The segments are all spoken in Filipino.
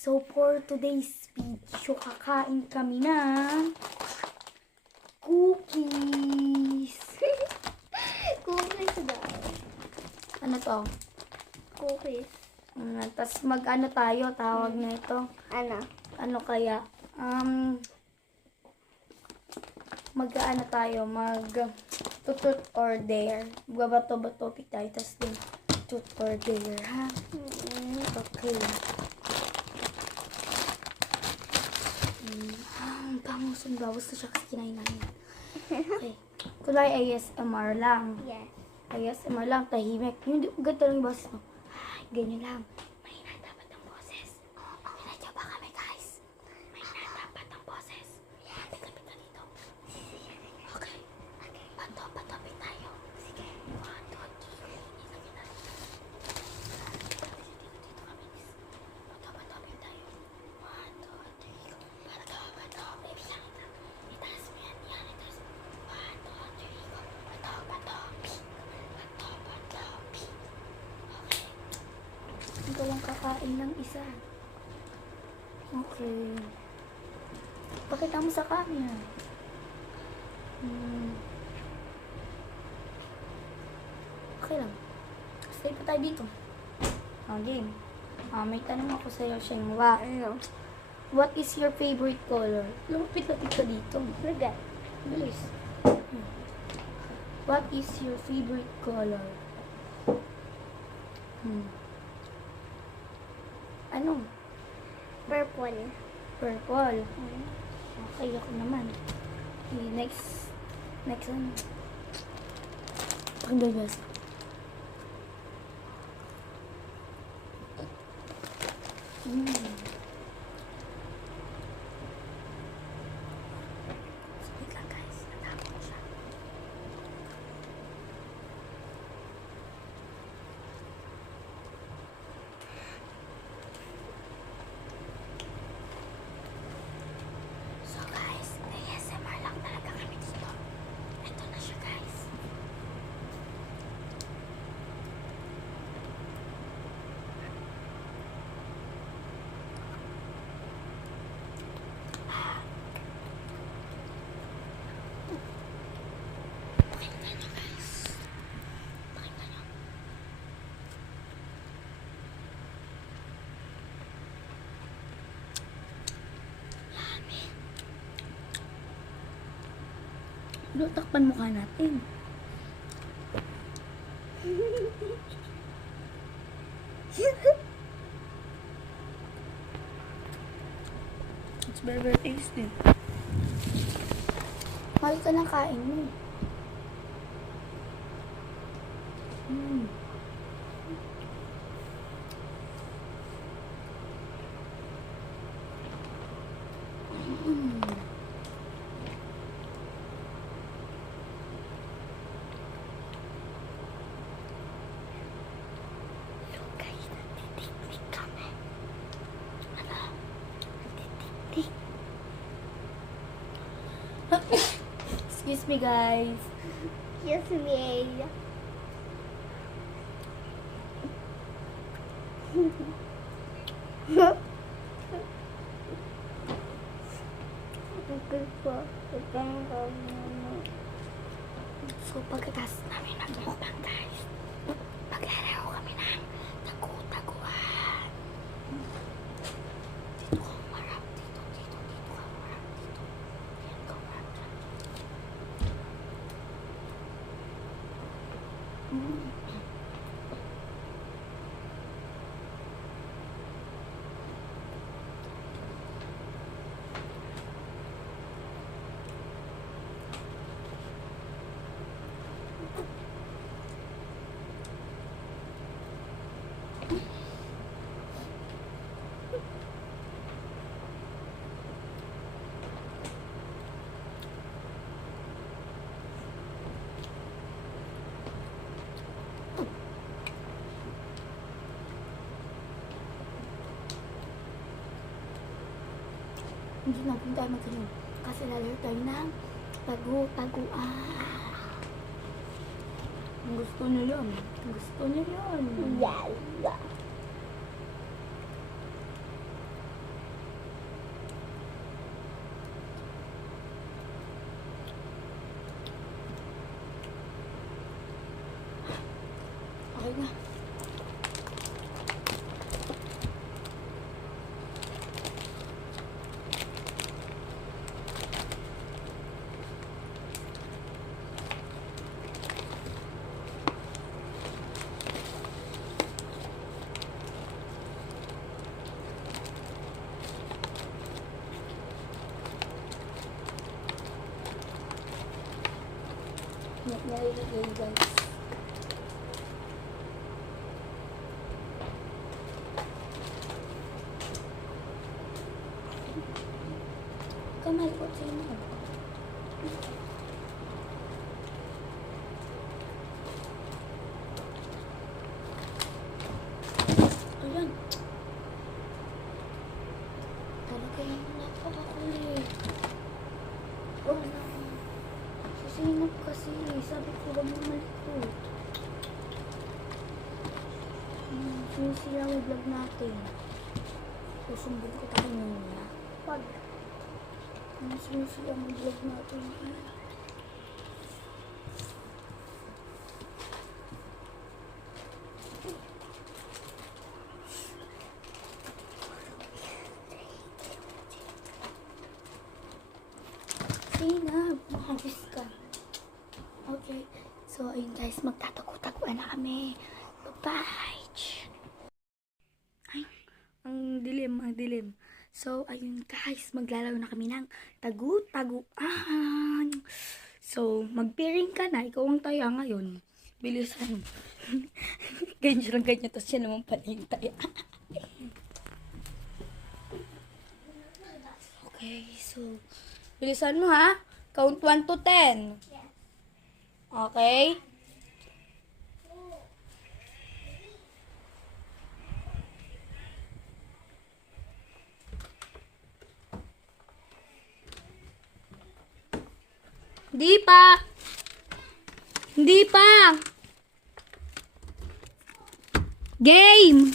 So, for today's video, kakain kami ng cookies. Cookies daw. Ano to? Cookies. Tapos mag-ano tayo, tawag na ito. Ano? Ano kaya? Mag-ano tayo, tutut or dare. Babato-bato tayo, tapos din tut or dare, ha? Okay. Bangus bawas na siya kasi kinain namin. Okay. Kunwari ASMR lang. Yes. ASMR lang, tahimik. Yung ganda lang yung boses mo. Ay, ganyan lang. Mahina dapat ang boses. Pinadyo ba kami, guys? Mahina dapat ang boses. Kapit ka dito. Okay. Bato-batopin tayo. Sige. 1, 2, 3. Ilagay na rin. Dito kami, miss. Bato-batopin tayo. 1, 2, 3. Bato-batopin. Itaas mo yan. Itaas mo. 1, 2, 3. Bato-batopin. Bato-batopin. Okay. Ikaw ang kakain ng isa. Okay. Pakita mo sa camera. Okay lang. Stay pa tayo dito. Game. May tanong ako sa'yo, Shengwa. Ano? What is your favorite color? Lumapit-lapit ka dito. Lugar. Bilis. What is your favorite color? Ano? Purple. Purple. Okay, ako naman. Okay, next one. Pagdagas. Wait lang, guys. Natapon siya. So guys, ASMR lang talaga kami dito. Ito na siya, guys. Pakinggan nyo, guys. Pakinggan nyo. Yummy. Takpan mukha natin. It's very, very tasty. Mahal ka ng kain mo. So guys, nagtitiktik kami. Ano? Nagtitiktik. Excuse me, guys. Yes, me. So, pagkatapos namin magmukbang, guys, maglalaro kami ng tagu-taguan. Dito ka umarap. Dito ka umarap. Yan ka umarap dyan. Hindi na tayo magkaroon. Kasi lalaro tayo ng tagu-taguan. Gusto niyo yun. Gusto niyo yun. Yes. Nalilagay guys. Kamay ko sa inyo. Ayan. Talaga naman napakakulit. Oh, no. Susinap kasi. Sabi ko ba mo malikot. Sinisira yung vlog natin. Susumbong ko tayo niya. Pag. Sinisira yung vlog natin. Sinab, makabis ka. Okay. So, ayun guys, magtatago-taguan na kami. Bye-bye. Ay, ang dilim. So, ayun guys, maglalaro na kami ng tagu-taguan. So, magpiring ka na. Ikaw ang taya ngayon. Bilisan. Ganyan. Tapos siya naman pala yung taya. Okay, so, bilisan mo ha. Count 1 to 10. Okay? Hindi pa. Game.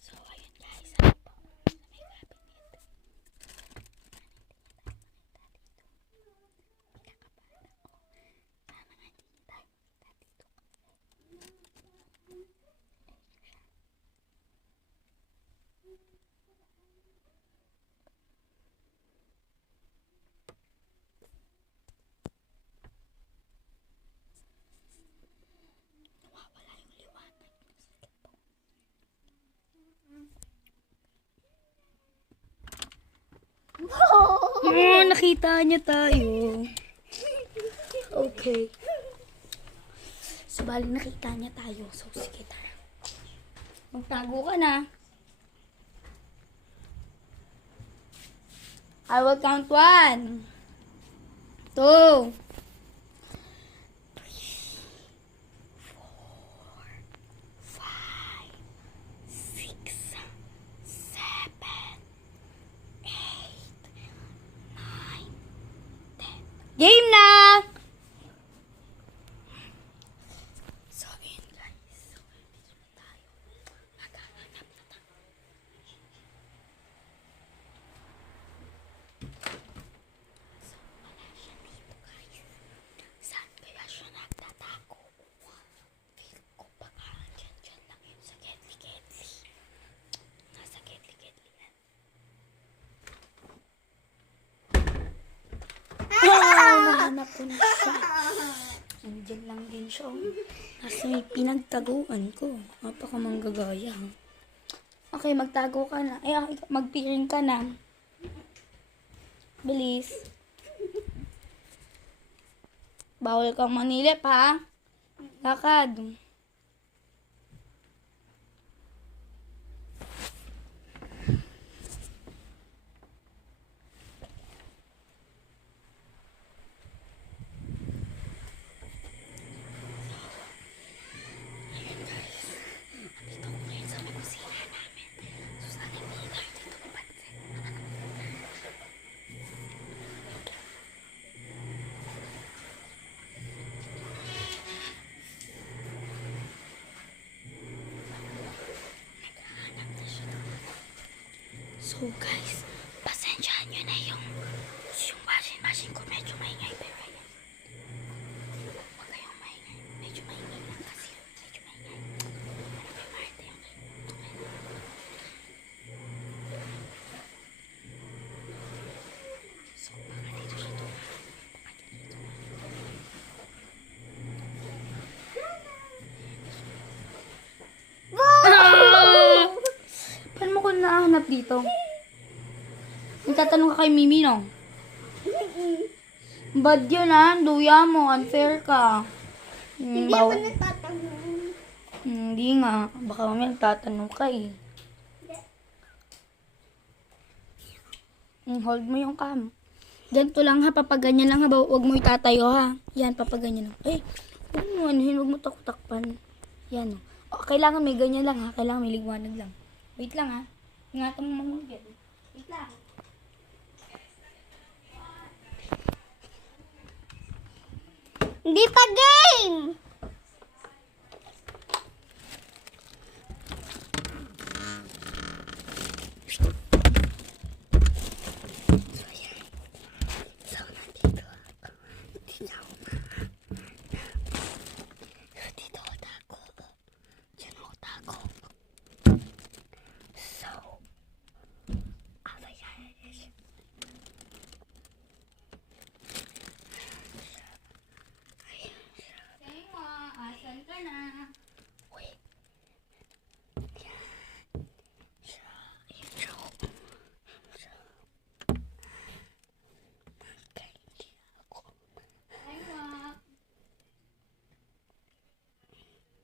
So, ayun guys. Ano po? May cabinet. Nawawala yung liwanag. Oh, nakita niya tayo. Okay. So, bali nakita niya tayo. So, sige, tara. Magtago ka na. I will count 1, 2, 5, 6, 7, 8, 9, 10. Game na! So, ayun guys. So, medyo na tayo. Maghahanap na tayo. So, wala siya dito guys. Saan kaya siya nagtatago? Feel ko baka dyan lang yun sa Gedli. Nasa Gedli yan. Nahanap ko na siya. Nandiyan lang din siya. Nasa may pinagtaguan ko. Napakamanggagaya. Okay, magtago ka na. Ay, magpiring ka na. Bilis. Bawal kang manilip, ha? Lakad. So guys, pasensyahan nyo na yung washing machine ko medyo maingay, pero ayan. Huwag kayong maingay. Medyo maingay lang kasi. Medyo maingay. May Marte yung so, baka dito siya to. Paano mo ko nahanap dito? May tatanong ka kay Mimi, no? Bad yun ha, duya mo, unfair ka. Hindi ako nagtatanong. Hindi nga, baka mamaya nagtatanong ka eh. Hold mo yung cam. Ganito lang ha, papaganyan lang ha, huwag mo itatayo ha. Yan, papaganyan lang. Ay, huwag mo anuhin, huwag mo takpan. Yan o. Oh, kailangan may ganyan lang ha, kailangan may ligwanag lang. Wait lang ha. Ingatan mo mamugyan. Wait lang. Hindi pa game! So, nandito ako. Dito ako dito ako tago. Diyan ako tago. So, ayan is. Tengo, asan ka na? Uy. Yan. Siya. Ayan siya.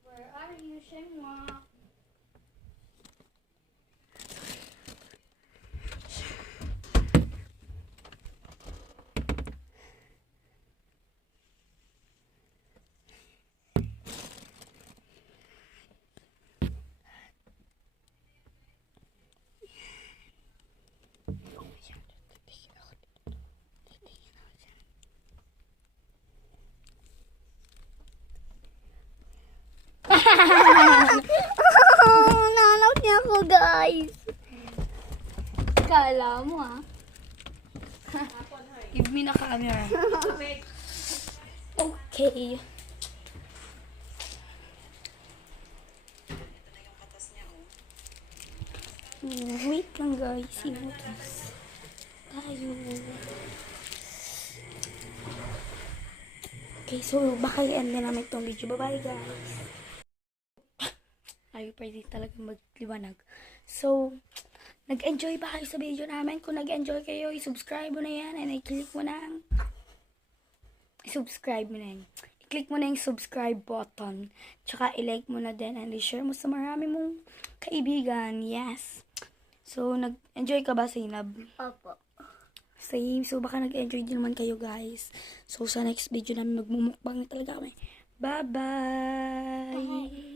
Where are you, Shenwa? Nanood niya ako, guys. Kala mo ha? Give me the camera. Okay. Wait lang guys, sibutas tayo. Okay, so baka i-end na namin itong video. Bye-bye guys. Ayaw pa rin talaga magliwanag. So, nag-enjoy ba kayo sa video namin? Kung nag-enjoy kayo, i-subscribe mo na yan and i-click mo na ang i-subscribe mo na yan. I-click mo na yung subscribe button. Tsaka i-like mo na din and i-share mo sa marami mong kaibigan. Yes. So, nag-enjoy ka ba, Zainab? Opo. Same. So, baka nag-enjoy din naman kayo, guys. So, sa next video namin, magmumukbang na talaga kami. Bye-bye! Bye.